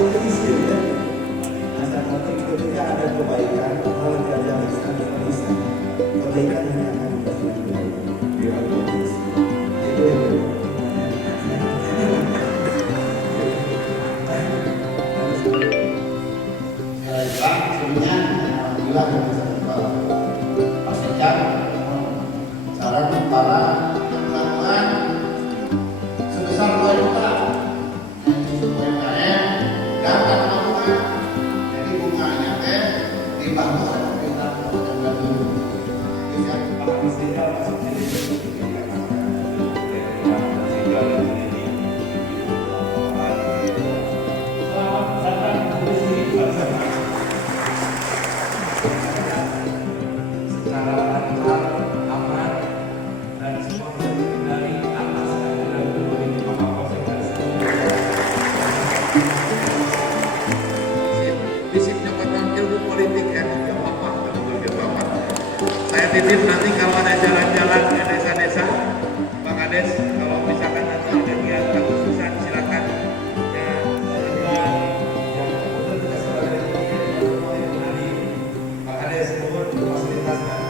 miskin ya. Asal nanti ketika ada kebaikan, kalau tidak ada bisa kebaikan yang akan dikasih di Allah. Itu yang sebelumnya alhamdulillah bisa pastikan saran para teman-teman sebesar 2 juta UMKM dapat melakukan jadi bunganya dibantu oleh pemerintah Kabupaten Bandung. Saya titip nanti kalau ada jalan-jalan ke desa-desa, Pak Kades, kalau misalkan nanti ada niat Agustusan silakan ya Pak Kades mohon fasilitasikan.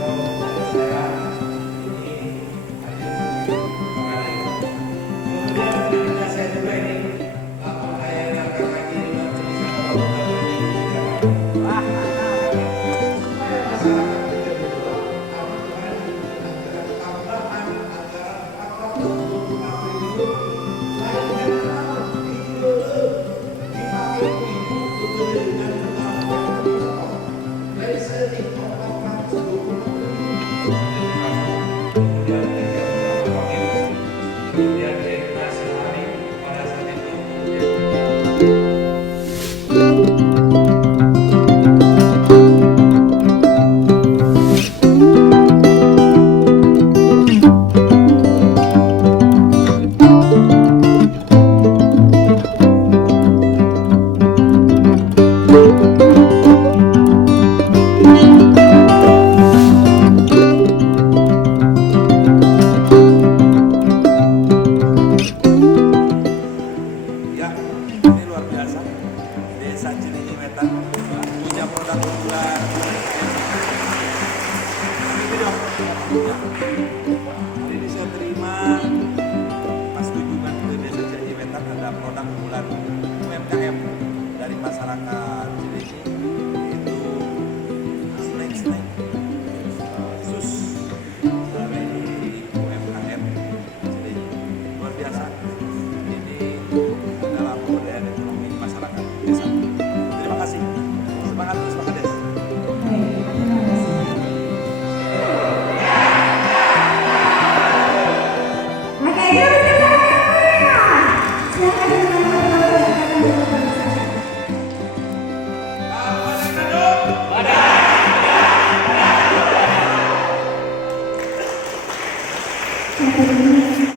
Kalau saya ini kemudian saya juga ini lapor saya yang lagi Desa Cilinyi Wetan punya produk unggulan. Hari ini saya terima pas kunjungan ke Desa Cilinyi Wetan ada produk unggulan UMKM dari masyarakat